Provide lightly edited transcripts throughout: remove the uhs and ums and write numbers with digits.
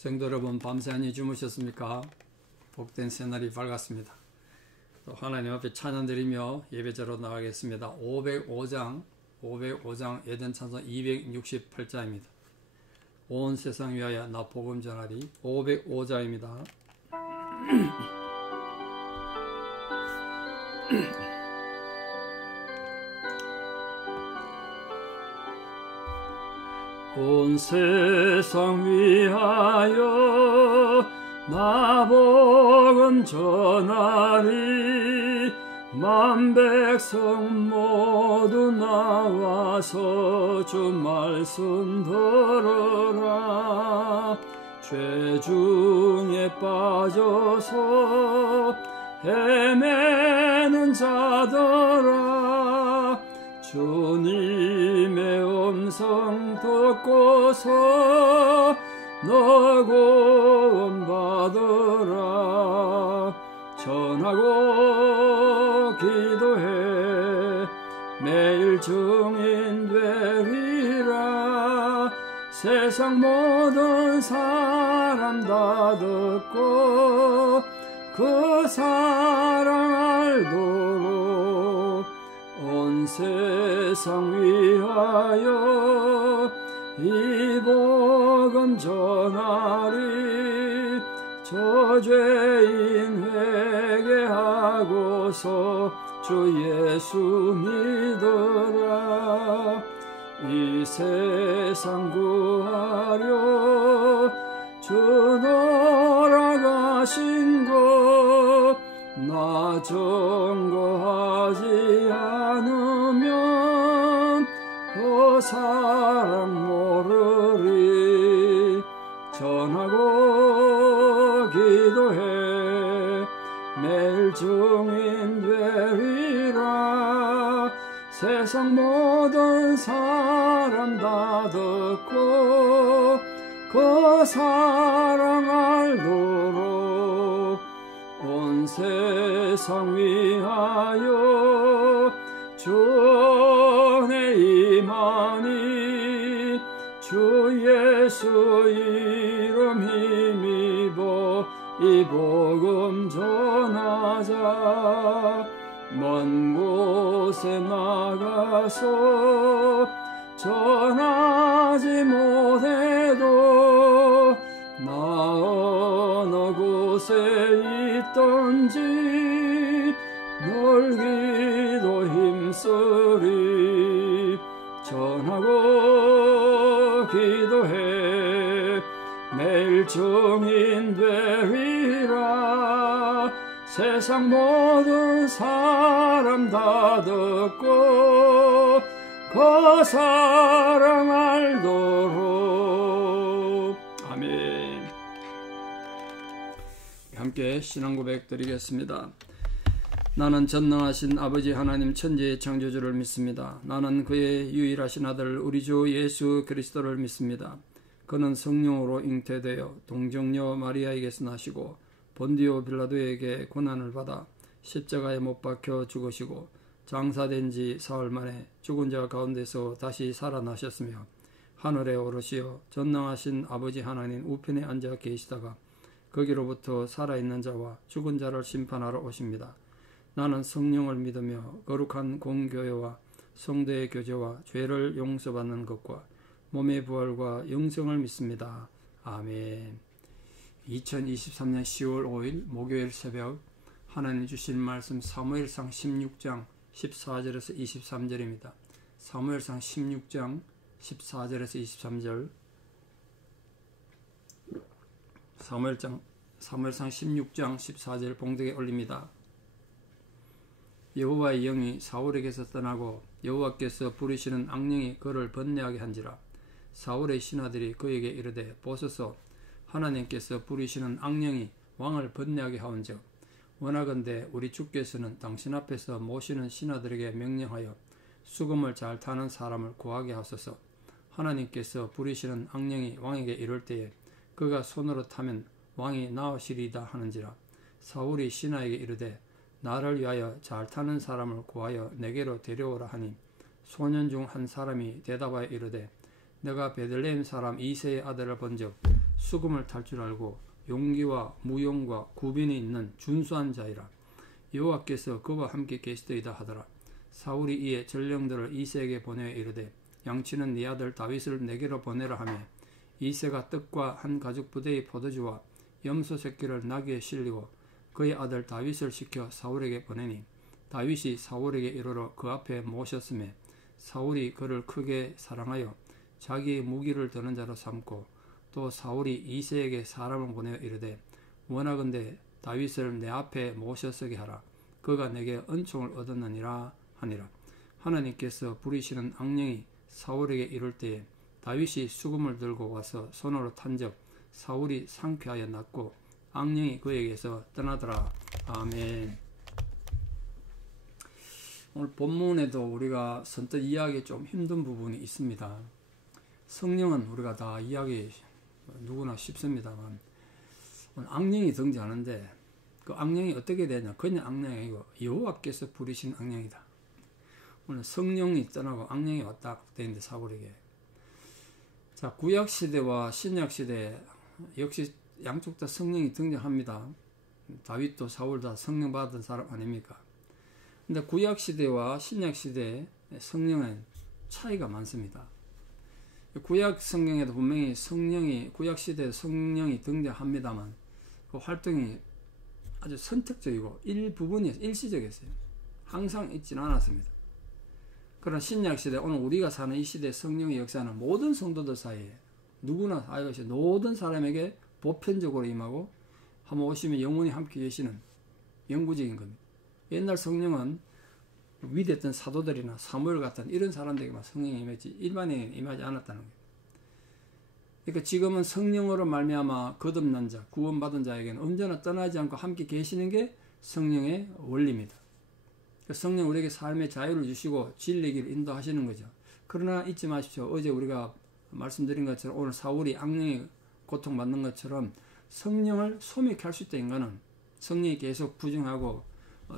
성도 여러분, 밤새 안녕히 주무셨습니까? 복된 새날이 밝았습니다. 또 하나님 앞에 찬양드리며 예배자로 나가겠습니다. 505장 예전 찬송 268자입니다. 온 세상 위하여 나 복음 전하리. 505자입니다. 온 세상 위하여 나 복음 전하리. 만 백성 모두 나와서 주 말씀 들으라. 죄 중에 빠져서 헤매는 자들아, 주님의 음성 듣고서 너 구원받으라. 전하고 기도해 매일 증인 되리라. 세상 모든 사람 다 듣고 그 사랑 알도록 온 세상 위하여 이 복음 전하리. 저죄인 회개하고서 주 예수 믿으라. 이 세상 구하려 주 돌아가신 것 나 증거하지 않으면 그 사랑 모르리. 전하고 기도해 매일 증인 되리라. 세상 모든 사람 다 듣고 그 사랑 알도록 온 세상 위하여 주 은혜 임하니. 주 예수 이름 힘입어 이 복음 전하자. 먼 곳에 나가서 전하지 못해도 나 어느 곳에 있던지 놀기도 힘쓰리. 전하고 기도해 매일 증인 되리라. 세상 모든 사람 다 듣고 그 사랑 알도록. 아멘. 함께 신앙 고백 드리겠습니다. 나는 전능하신 아버지 하나님 천지의 창조주를 믿습니다. 나는 그의 유일하신 아들 우리 주 예수 그리스도를 믿습니다. 그는 성령으로 잉태되어 동정녀 마리아에게서 나시고 본디오 빌라도에게 고난을 받아 십자가에 못 박혀 죽으시고 장사된 지 사흘 만에 죽은 자 가운데서 다시 살아나셨으며 하늘에 오르시어 전능하신 아버지 하나님 우편에 앉아 계시다가 거기로부터 살아있는 자와 죽은 자를 심판하러 오십니다. 나는 성령을 믿으며 거룩한 공교회와 성도의 교제와 죄를 용서받는 것과 몸의 부활과 영생을 믿습니다. 아멘. 2023년 10월 5일 목요일 새벽 하나님 주신 말씀 사무엘상 16장 14절에서 23절입니다. 사무엘상 16장 14절에서 23절. 사무엘상 16장 14절 봉독에 올립니다. 여호와의 영이 사울에게서 떠나고 여호와께서 부르시는 악령이 그를 번뇌하게 한지라. 사울의 신하들이 그에게 이르되 보소서 하나님께서 부르시는 악령이 왕을 번뇌하게 하온즉 원하건대 우리 주께서는 당신 앞에서 모시는 신하들에게 명령하여 수금을 잘 타는 사람을 구하게 하소서. 하나님께서 부르시는 악령이 왕에게 이를 때에 그가 손으로 타면 왕이 나으시리이다 하는지라. 사울이 신하에게 이르되 나를 위하여 잘 타는 사람을 구하여 내게로 데려오라 하니 소년 중 한 사람이 대답하여 이르되 내가 베들레헴 사람 이새의 아들을 본즉 수금을 탈 줄 알고 용기와 무용과 구변이 있는 준수한 자이라. 여호와께서 그와 함께 계시더이다 하더라. 사울이 이에 전령들을 이새에게 보내어 이르되 양치는 네 아들 다윗을 내게로 보내라 하며 이새가 떡과 한 가죽 부대의 포도주와 염소 새끼를 나귀에 실리고 그의 아들 다윗을 시켜 사울에게 보내니 다윗이 사울에게 이르러 그 앞에 모셨으며 사울이 그를 크게 사랑하여 자기의 무기를 드는 자로 삼고 또 사울이 이새에게 사람을 보내어 이르되 원하건대 다윗을 내 앞에 모셔서게 하라. 그가 내게 은총을 얻었느니라 하니라. 하나님께서 부리시는 악령이 사울에게 이를 때에 다윗이 수금을 들고 와서 손으로 탄적 사울이 상쾌하여 낫고 악령이 그에게서 떠나더라. 아멘. 오늘 본문에도 우리가 선뜻 이해하기 좀 힘든 부분이 있습니다. 성령은 우리가 다 이해하기 누구나 쉽습니다만 악령이 등장하는데 그 악령이 어떻게 되냐? 그냥 악령이 아니고 여호와께서 부리신 악령이다. 오늘 성령이 떠나고 악령이 왔다 되는데 사울에게. 자, 구약시대와 신약시대 역시 양쪽 다 성령이 등장합니다. 다윗도 사울 다 성령 받은 사람 아닙니까? 근데 구약시대와 신약시대 성령은 차이가 많습니다. 구약 성경에도 분명히 성령이 구약시대에 성령이 등장합니다만 그 활동이 아주 선택적이고 일시적이었어요. 항상 있지는 않았습니다. 그러나 신약시대 오늘 우리가 사는 이 시대 성령의 역사는 모든 성도들 사이에 누구나 다 이것이 모든 사람에게 보편적으로 임하고 한번 오시면 영원히 함께 계시는 영구적인 겁니다. 옛날 성령은 위대했던 사도들이나 사무엘 같은 이런 사람들에게만 성령이 임했지 일반인에게 임하지 않았다는 거예요. 그러니까 지금은 성령으로 말미암아 거듭난 자, 구원받은 자에게는 언제나 떠나지 않고 함께 계시는 게 성령의 원리입니다. 그러니까 성령 우리에게 삶의 자유를 주시고 진리의 길을 인도하시는 거죠. 그러나 잊지 마십시오. 어제 우리가 말씀드린 것처럼 오늘 사울이 악령에 고통받는 것처럼 성령을 소멸케 할 수 있다. 인간은 성령이 계속 부정하고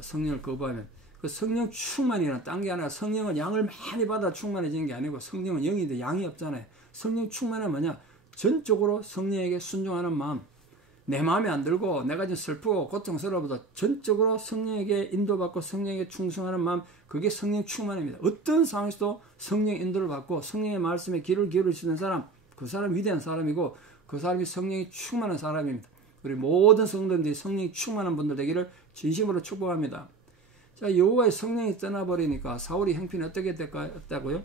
성령을 거부하면 그 성령 충만이란 딴 게 아니라 성령은 양을 많이 받아 충만해지는 게 아니고 성령은 영인데 양이 없잖아요. 성령 충만은 뭐냐? 전적으로 성령에게 순종하는 마음. 내 마음에 안 들고 내가 지금 슬프고 고통스러워도 전적으로 성령에게 인도받고 성령에게 충성하는 마음, 그게 성령 충만입니다. 어떤 상황에서도 성령의 인도를 받고 성령의 말씀에 귀를 기울이시는 사람, 그 사람 위대한 사람이고 그 사람이 성령이 충만한 사람입니다. 우리 모든 성도들이 성령이 충만한 분들 되기를 진심으로 축복합니다. 자, 여호와의 성령이 떠나버리니까 사울이 형편이 어떻게 됐다고요?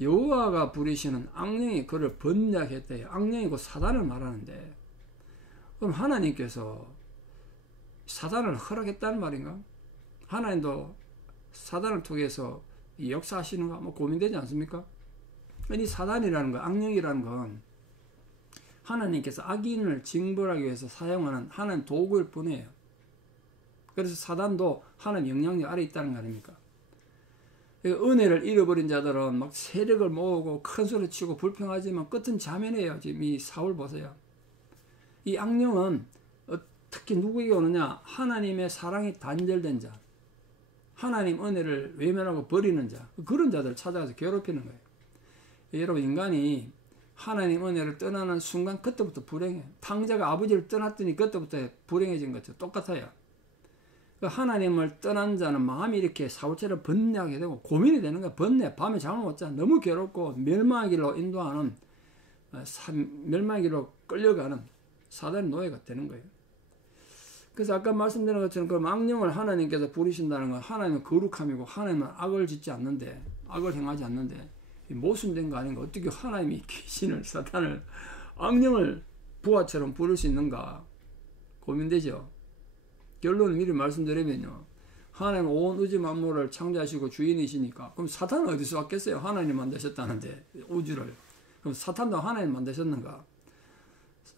여호와가 부리시는 악령이 그를 번뇌했대요. 악령이 곧 사단을 말하는데 그럼 하나님께서 사단을 허락했다는 말인가? 하나님도 사단을 통해서 역사하시는가? 뭐 고민되지 않습니까? 이 사단이라는 거, 악령이라는 건 하나님께서 악인을 징벌하기 위해서 사용하는 하나님 도구일 뿐이에요. 그래서 사단도 하나님 영향력 아래 있다는 거 아닙니까? 은혜를 잃어버린 자들은 막 세력을 모으고 큰 소리 치고 불평하지만 끝은 자면해요. 지금 이 사울 보세요. 이 악령은 특히 누구에게 오느냐? 하나님의 사랑이 단절된 자, 하나님 은혜를 외면하고 버리는 자, 그런 자들을 찾아가서 괴롭히는 거예요. 여러분, 인간이 하나님 은혜를 떠나는 순간 그때부터 불행해요. 탕자가 아버지를 떠났더니 그때부터 불행해진 것처럼 똑같아요. 하나님을 떠난 자는 마음이 이렇게 사울처럼 번뇌하게 되고 고민이 되는 거야. 번뇌, 밤에 잠을 못 자. 너무 괴롭고 멸망의 길로 인도하는, 멸망의 길로 끌려가는 사단의 노예가 되는 거예요. 그래서 아까 말씀드린 것처럼 그 악령을 하나님께서 부리신다는 건 하나님은 거룩함이고 하나님은 악을 짓지 않는데, 악을 행하지 않는데 모순된 거 아닌가? 어떻게 하나님이 귀신을, 사탄을, 악령을 부하처럼 부를 수 있는가? 고민되죠? 결론은 미리 말씀드리면요, 하나님은 온 우주 만물을 창조하시고 주인이시니까 그럼 사탄은 어디서 왔겠어요? 하나님 만드셨다는데 우주를. 그럼 사탄도 하나님 만드셨는가?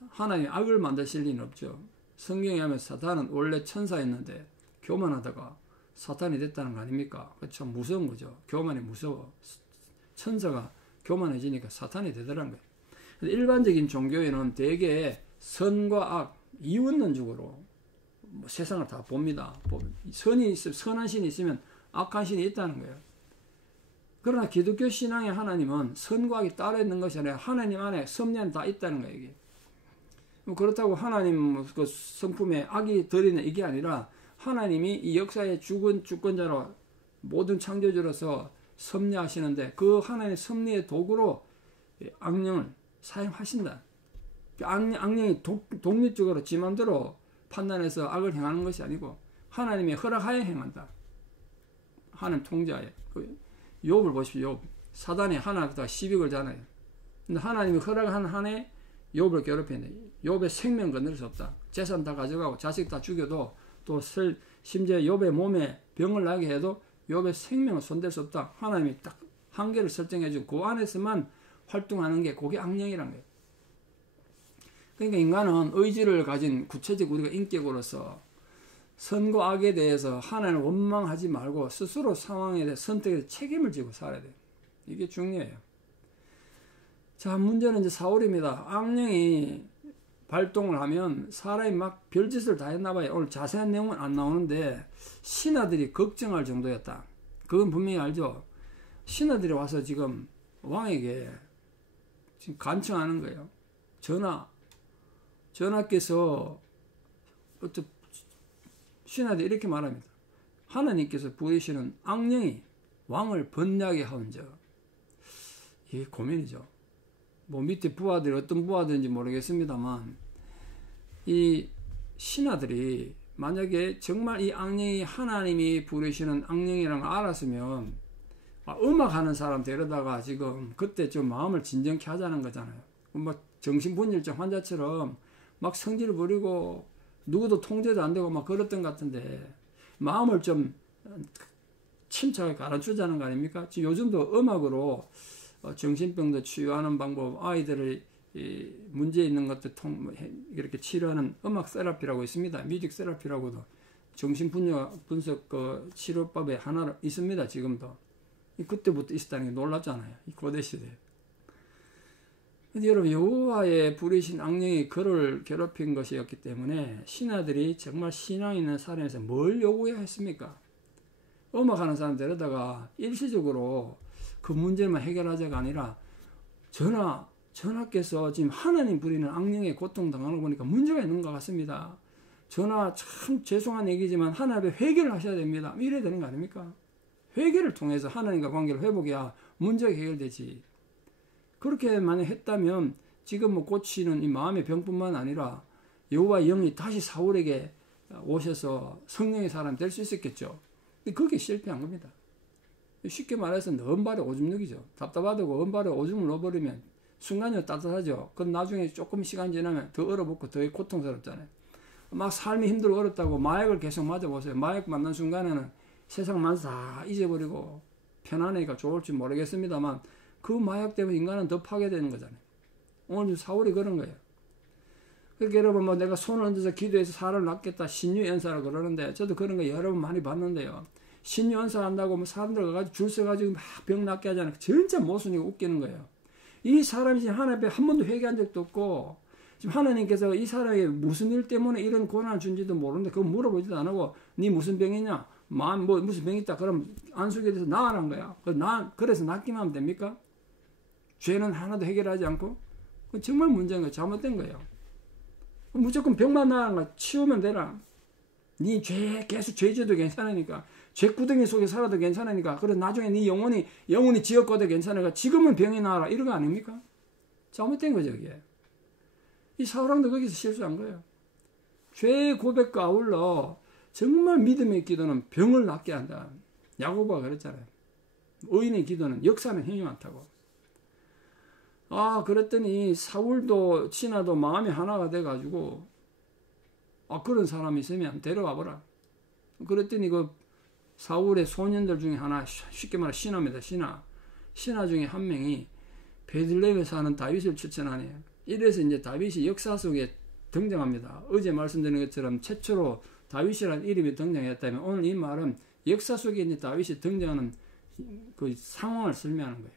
하나님이 악을 만드실 리는 없죠. 성경에 하면 사탄은 원래 천사였는데 교만하다가 사탄이 됐다는 거 아닙니까? 참 무서운 거죠. 교만이 무서워. 천사가 교만해지니까 사탄이 되더란 거예요. 일반적인 종교에는 대개 선과 악, 이웃론적으로 세상을 다 봅니다. 선한 신이 있으면 악한 신이 있다는 거예요. 그러나 기독교 신앙의 하나님은 선과 악이 따로 있는 것이 아니라 하나님 안에 섭리 안에 다 있다는 거예요. 이게. 그렇다고 하나님 그 성품에 악이 들이는 이게 아니라 하나님이 이 역사의 주권자로 모든 창조주로서 섭리하시는데 그 하나님의 섭리의 도구로 악령을 사용하신다. 악령이 독립적으로 지 맘대로 판단해서 악을 행하는 것이 아니고 하나님의 허락하에 행한다. 하나님 통제하에. 욥을 보십시오. 욥. 사단이 하나님과 시비 걸잖아요. 근데 하나님이 허락한 한해 욥을 괴롭히네. 욥의 생명 건널 수 없다. 재산 다 가져가고 자식 다 죽여도 또 심지어 욥의 몸에 병을 나게 해도 욥의 생명을 손댈 수 없다. 하나님이 딱 한계를 설정해주고 그 안에서만 활동하는 게 그게 악령이란 거예요. 그러니까 인간은 의지를 가진 구체적 우리가 인격으로서 선과 악에 대해서 하나님을 원망하지 말고 스스로 상황에 대해 선택에 책임을 지고 살아야 돼요. 이게 중요해요. 자, 문제는 이제 사울입니다. 악령이 발동을 하면 사람이 막 별짓을 다 했나 봐요. 오늘 자세한 내용은 안 나오는데 신하들이 걱정할 정도였다. 그건 분명히 알죠. 신하들이 와서 지금 왕에게 지금 간청하는 거예요. 전하께서 어떤 신하들이 이렇게 말합니다. 하나님께서 부르시는 악령이 왕을 번뇌하게 하온즉. 이게 고민이죠. 뭐 밑에 부하들이 어떤 부하들인지 모르겠습니다만 이 신하들이 만약에 정말 이 악령이 하나님이 부르시는 악령이라는 걸 알았으면 음악하는 사람 데려다가 지금 그때 좀 마음을 진정케 하자는 거잖아요. 뭐 정신분열증 환자처럼 막 성질을 부리고 누구도 통제도 안 되고 막 그랬던 것 같은데 마음을 좀 침착하게 가르쳐주자는 거 아닙니까? 지금 요즘도 음악으로 정신병도 치유하는 방법, 아이들을 문제 있는 것들 이렇게 치료하는 음악 세라피라고 있습니다. 뮤직 세라피라고도 정신분석 그 치료법에 하나 있습니다. 지금도. 그때부터 있었다는 게 놀랍잖아요. 이 고대 시대에. 근데 여러분 여호와의 부르신 악령이 그를 괴롭힌 것이었기 때문에 신하들이 정말 신앙 있는 사람에서 뭘 요구해야 했습니까? 음악하는 사람 데려다가 일시적으로 그 문제만 해결하자가 아니라 전하께서 지금 하나님 부리는 악령에 고통당하는 거 보니까 문제가 있는 것 같습니다. 전하 참 죄송한 얘기지만 하나님의 회개를 하셔야 됩니다. 이래야 되는 거 아닙니까? 회개를 통해서 하나님과 관계를 회복해야 문제가 해결되지. 그렇게 만약 했다면 지금 뭐 고치는 이 마음의 병뿐만 아니라 여호와의 영이 다시 사울에게 오셔서 성령의 사람 될 수 있었겠죠. 근데 그게 실패한 겁니다. 쉽게 말해서 언발에 오줌 누기죠. 답답하다고 언발에 오줌을 넣어버리면 순간적으로 따뜻하죠. 그럼 나중에 조금 시간 지나면 더 얼어붙고 더 고통스럽잖아요. 막 삶이 힘들고 어렵다고 마약을 계속 맞아보세요. 마약 맞는 순간에는 세상 만사 다 잊어버리고 편안하니까 좋을지 모르겠습니다만 그 마약 때문에 인간은 더 파괴되는 거잖아요. 오늘 사울이 그런 거예요. 그러니까 여러분 뭐 내가 손을 얹어서 기도해서 사람을 낫겠다 신유연사라고 그러는데 저도 그런 거 여러 번 많이 봤는데요. 신유연사 한다고 뭐 사람들 가가지고 줄 서가지고 막 병 낫게 하잖아요. 진짜 모순이고 웃기는 거예요. 이 사람이 지금 하나님 앞에 한 번도 회개한 적도 없고 지금 하나님께서 이 사람에게 무슨 일 때문에 이런 고난을 준지도 모르는데 그거 물어보지도 안 하고 네 무슨 병이냐? 뭐 무슨 병 있다 그럼 안수기에 대해서 나으란 거야. 그래서 낫기만 하면 됩니까? 죄는 하나도 해결하지 않고 그건 정말 문제인 거예요. 잘못된 거예요. 무조건 병만 나은 거 치우면 되라. 네 죄 계속 죄져도 괜찮으니까 죄구덩이 속에 살아도 괜찮으니까 그래 나중에 네 영혼이 지옥고도 괜찮으니까 지금은 병이 나아라 이런 거 아닙니까? 잘못된 거죠 이게. 이 사울왕도 거기서 실수한 거예요. 죄의 고백과 아울러 정말 믿음의 기도는 병을 낫게 한다. 야고보가 그랬잖아요. 의인의 기도는 역사는 힘이 많다고. 그랬더니 사울도 신하도 마음이 하나가 돼가지고 그런 사람이 있으면 데려와 보라. 그랬더니 그 사울의 소년들 중에 하나 쉽게 말해 신하입니다. 신하 중에 한 명이 베들레헴에 사는 다윗을 추천하네요. 이래서 이제 다윗이 역사 속에 등장합니다. 어제 말씀드린 것처럼 최초로 다윗이라는 이름이 등장했다면 오늘 이 말은 역사 속에 이제 다윗이 등장하는 그 상황을 설명하는 거예요.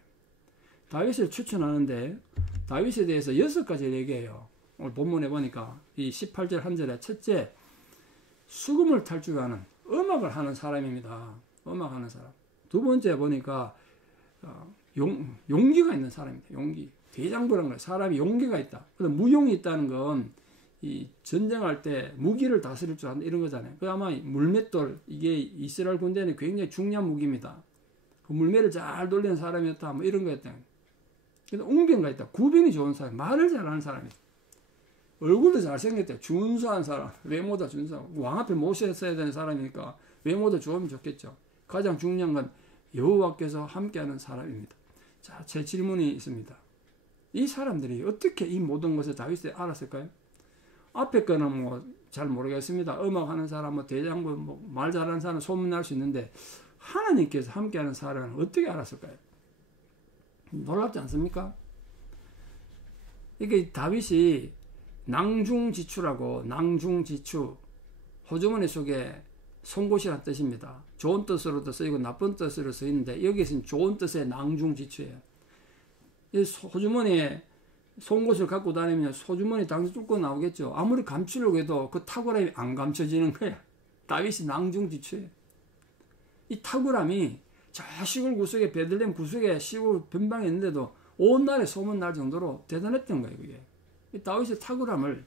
다윗을 추천하는데 다윗에 대해서 6가지를 얘기해요. 오늘 본문에 보니까 이 18절 한 절에 첫째 수금을 탈 줄 아는 음악을 하는 사람입니다. 음악하는 사람. 두 번째 보니까 용기가 있는 사람입니다. 용기. 대장부라는 거예요. 사람이 용기가 있다. 무용이 있다는 건 이 전쟁할 때 무기를 다스릴 줄 아는 이런 거잖아요. 그 아마 물맷돌, 이게 이스라엘 군대는 굉장히 중요한 무기입니다. 그 물매를 잘 돌리는 사람이었다, 뭐 이런 거였다. 근데 웅변가 있다. 구변이 좋은 사람, 말을 잘하는 사람이다. 얼굴도 잘생겼대. 준수한 사람, 외모도 준수하고. 왕 앞에 모셨어야 되는 사람이니까 외모도 좋으면 좋겠죠. 가장 중요한 건 여호와께서 함께하는 사람입니다. 자, 제 질문이 있습니다. 이 사람들이 어떻게 이 모든 것을 다윗이 알았을까요? 앞에 거는 뭐 잘 모르겠습니다. 음악하는 사람, 뭐 대장부, 뭐 말 잘하는 사람 소문날 수 있는데 하나님께서 함께하는 사람은 어떻게 알았을까요? 놀랍지 않습니까? 이게 다윗이 낭중지추라고, 낭중지추, 호주머니 속에 송곳이라는 뜻입니다. 좋은 뜻으로도 쓰이고 나쁜 뜻으로 쓰이는데 여기서는 좋은 뜻의 낭중지추예요. 이 호주머니에 송곳을 갖고 다니면 소주머니 당연히 뚫고 나오겠죠. 아무리 감추려고 해도 그 탁월함이 안 감춰지는 거야. 다윗이 낭중지추예요. 이 탁월함이 저 시골 구석에, 베들레헴 구석에 시골 변방에 있는데도 온 나라에 소문날 정도로 대단했던 거예요. 그게 이 다윗의 탁월함을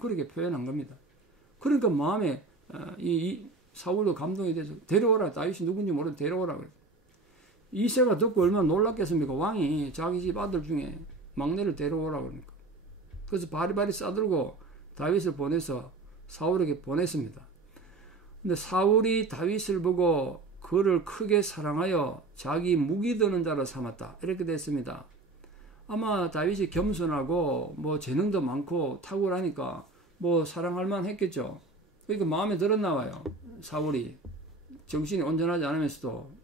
그렇게 표현한 겁니다. 그러니까 마음에 이 사울도 감동이 돼서 데려오라. 다윗이 누군지 모르는데 데려오라 그랬어요. 이새가 듣고 얼마나 놀랐겠습니까? 왕이 자기 집 아들 중에 막내를 데려오라 그러니까. 그래서 바리바리 싸들고 다윗을 보내서 사울에게 보냈습니다. 근데 사울이 다윗을 보고 그를 크게 사랑하여 자기 무기 드는 자로 삼았다. 이렇게 됐습니다. 아마 다윗이 겸손하고 뭐 재능도 많고 탁월하니까 뭐 사랑할 만 했겠죠. 그러니까 마음에 들었나 봐요. 사울이 정신이 온전하지 않으면서도.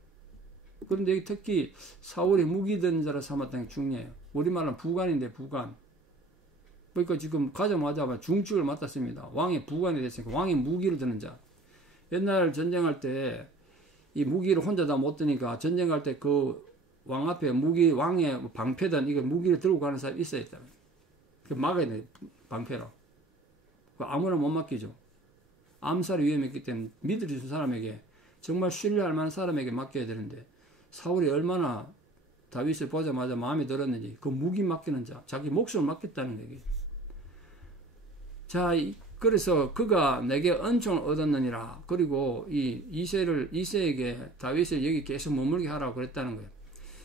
그런데 특히 사울이 무기 드는 자로 삼았다는 게 중요해요. 우리말은 부관인데 부관. 그러니까 지금 가자마자 중직을 맡았습니다. 왕의 부관이 됐으니까 왕의 무기를 드는 자. 옛날 전쟁할 때 이 무기를 혼자 다 못 드니까 전쟁할 때 그 왕 앞에 무기, 왕의 방패든 이거 무기를 들고 가는 사람이 있어야 했다. 그 막아야 돼, 방패로. 아무나 못 맡기죠. 암살이 위험했기 때문에 믿을 수 있는 사람에게, 정말 신뢰할 만한 사람에게 맡겨야 되는데 사울이 얼마나 다윗을 보자마자 마음에 들었는지 그 무기 맡기는 자, 자기 목숨을 맡겼다는 얘기. 자, 그래서 그가 내게 은총을 얻었느니라. 그리고 이 이새에게 다윗을 여기 계속 머물게 하라고 그랬다는 거예요.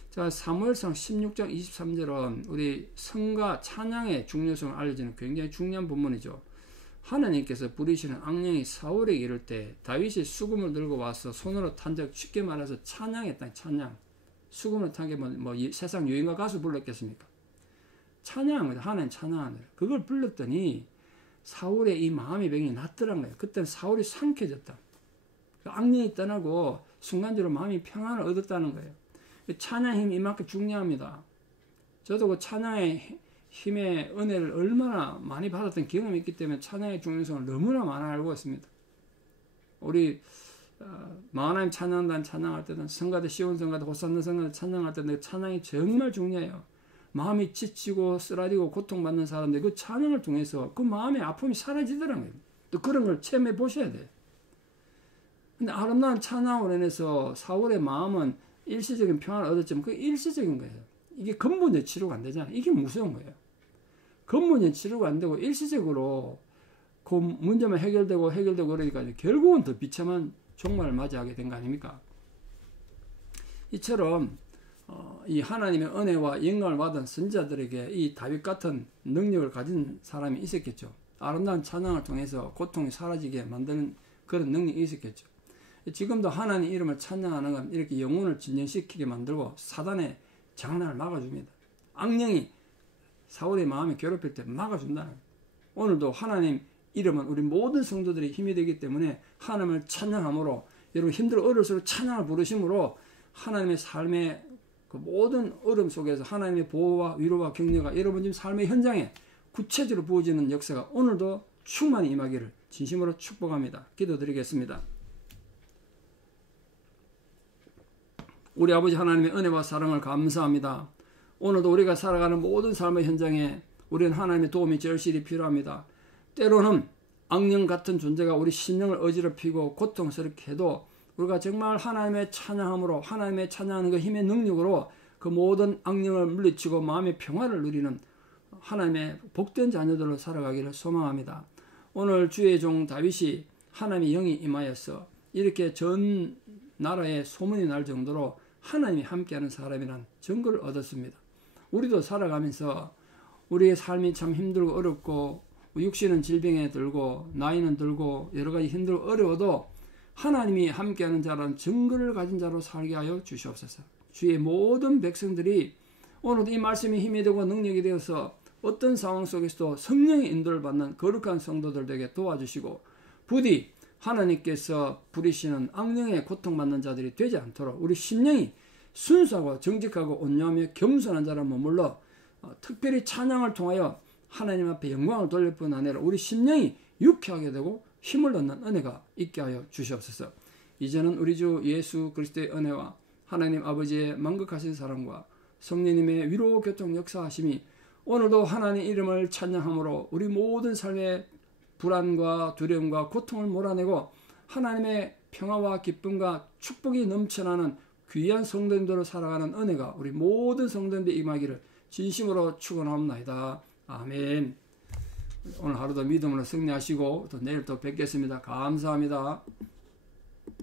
자, 사무엘상 16장 23절은 우리 성가 찬양의 중요성을 알려주는 굉장히 중요한 부분이죠. 하나님께서 부리시는 악령이 사울에게 이를 때 다윗이 수금을 들고 와서 손으로 탄 적, 쉽게 말해서 찬양했다. 찬양. 수금을 탄 게 뭐 세상 유행가 가수 불렀겠습니까? 찬양한 거죠. 하나님 찬양하는 거예요. 그걸 불렀더니 사울의 이 마음의 병이 낫더란 거예요. 그때는 사울이 상쾌해졌다. 악령이 떠나고 순간적으로 마음이 평안을 얻었다는 거예요. 찬양의 힘이 이만큼 중요합니다. 저도 그 찬양의 힘의 은혜를 얼마나 많이 받았던 경험이 있기 때문에 찬양의 중요성을 너무나 많이 알고 있습니다. 우리 하나님 찬양단 찬양할 때는 성가대 시온 성가대 호산나 성가대 찬양할 때는 찬양이 정말 중요해요. 마음이 지치고 쓰라리고 고통받는 사람들 그 찬양을 통해서 그 마음의 아픔이 사라지더라고요. 또 그런 걸 체험해 보셔야 돼요. 근데 아름다운 찬양으로 인해서 사울의 마음은 일시적인 평안을 얻었지만 그게 일시적인 거예요. 이게 근본적 치료가 안 되잖아요. 이게 무서운 거예요. 근본적 치료가 안 되고 일시적으로 그 문제만 해결되고 그러니까 결국은 더 비참한 종말을 맞이하게 된 거 아닙니까? 이처럼 이 하나님의 은혜와 영광을 받은 선지자들에게 이 다윗 같은 능력을 가진 사람이 있었겠죠. 아름다운 찬양을 통해서 고통이 사라지게 만드는 그런 능력이 있었겠죠. 지금도 하나님 이름을 찬양하는 건 이렇게 영혼을 진정시키게 만들고 사단의 장난을 막아줍니다. 악령이 사울의 마음을 괴롭힐 때 막아준다는 거예요. 오늘도 하나님 이름은 우리 모든 성도들의 힘이 되기 때문에 하나님을 찬양함으로, 여러분 힘들어 어려울수록 찬양을 부르심으로 하나님의 삶의 그 모든 어려움 속에서 하나님의 보호와 위로와 격려가 여러분 지금 삶의 현장에 구체적으로 부어지는 역사가 오늘도 충만히 임하기를 진심으로 축복합니다. 기도드리겠습니다. 우리 아버지 하나님의 은혜와 사랑을 감사합니다. 오늘도 우리가 살아가는 모든 삶의 현장에 우리는 하나님의 도움이 절실히 필요합니다. 때로는 악령 같은 존재가 우리 심령을 어지럽히고 고통스럽게 해도 우리가 정말 하나님의 찬양함으로, 하나님의 찬양하는 그 힘의 능력으로 그 모든 악령을 물리치고 마음의 평화를 누리는 하나님의 복된 자녀들로 살아가기를 소망합니다. 오늘 주의 종 다윗이 하나님의 영이 임하여서 이렇게 전 나라에 소문이 날 정도로 하나님이 함께하는 사람이란 증거를 얻었습니다. 우리도 살아가면서 우리의 삶이 참 힘들고 어렵고 육신은 질병에 들고 나이는 들고 여러 가지 힘들고 어려워도 하나님이 함께하는 자라는 증거를 가진 자로 살게 하여 주시옵소서. 주의 모든 백성들이 오늘도 이 말씀이 힘이 되고 능력이 되어서 어떤 상황 속에서도 성령의 인도를 받는 거룩한 성도들 되게 도와주시고 부디 하나님께서 부리시는 악령에 고통받는 자들이 되지 않도록 우리 심령이 순수하고 정직하고 온유하며 겸손한 자라 머물러 특별히 찬양을 통하여 하나님 앞에 영광을 돌릴 뿐 아니라 우리 심령이 유쾌하게 되고 힘을 얻는 은혜가 있게 하여 주시옵소서. 이제는 우리 주 예수 그리스도의 은혜와 하나님 아버지의 만극하신 사랑과 성령님의 위로 교통 역사하심이 오늘도 하나님 이름을 찬양함으로 우리 모든 삶의 불안과 두려움과 고통을 몰아내고 하나님의 평화와 기쁨과 축복이 넘쳐나는 귀한 성도님들로 살아가는 은혜가 우리 모든 성도님들 임하기를 진심으로 축원하옵나이다. 아멘. 오늘 하루도 믿음으로 승리하시고 또 내일 또 뵙겠습니다. 감사합니다.